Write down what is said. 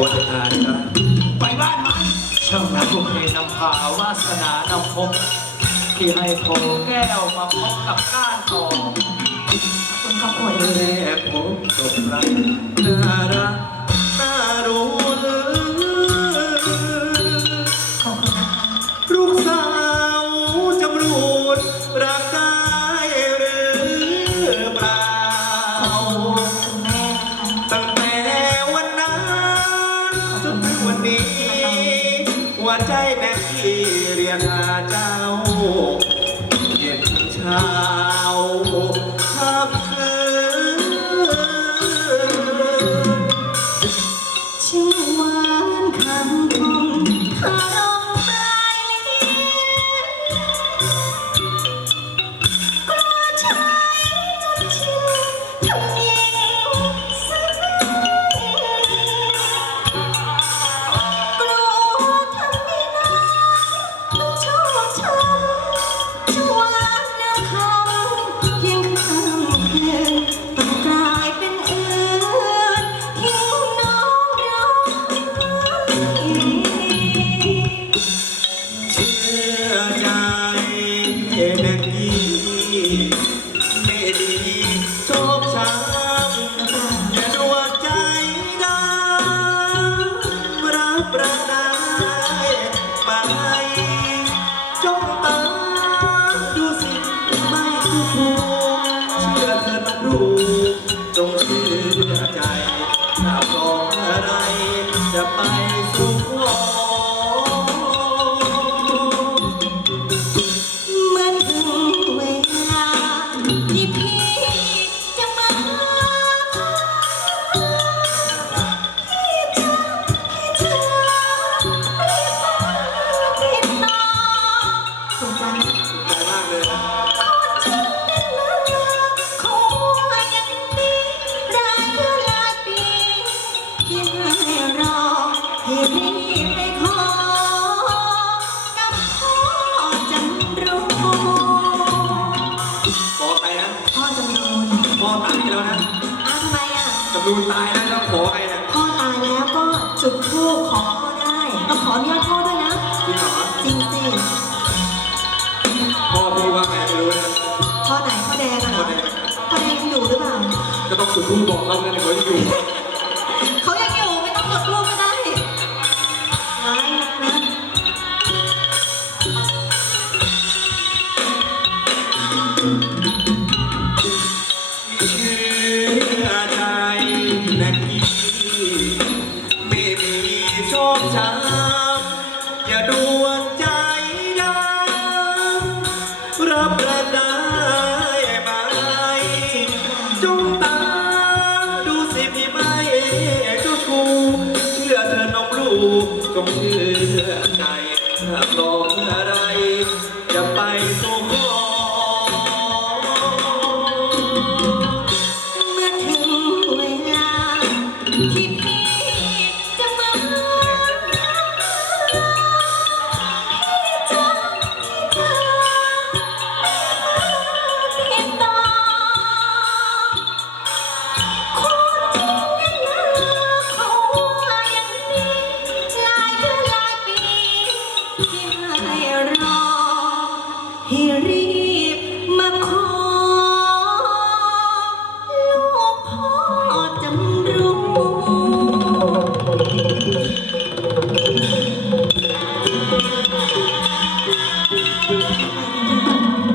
คนงานนะไปบ้านมันช่างนักบุพเพนำพาวาสนานำพบที่ให้โพแก้วมาพบกับก้านตองคุณก็ป่วยแม่ผมสมรักน่ารักน่ารู้ นถึงวันนี้ หัวใจแม่ที่เรียกหาเจ้า เย็นเช้า จำรูนตายแล้วแล้วขอใครนะพ่อตายแล้วก็จุดธูปขอพ่อได้ต้องขออนุญาตพ่อด้วยนะ จริงเหรอจริงสิพ่อพี่ว่าไงไม่รู้นะพ่อไหนพ่อแดงอะเหรพ่ออแดงพ่อแดงยังอยู่หรือเปล่าก็ต้องจุดรูปบอกเขาเลยเขาจะอยู่ เขา ดีไม่มีชอบช้ำอย่าดวงใจดำรับประได้ไหมจงตาดูสิพี่ไม่เจ้าชูเชื่อเธอน้องลูกจงเชื่อใจถ้ารอเมื่อไรจะไปสู่ はい。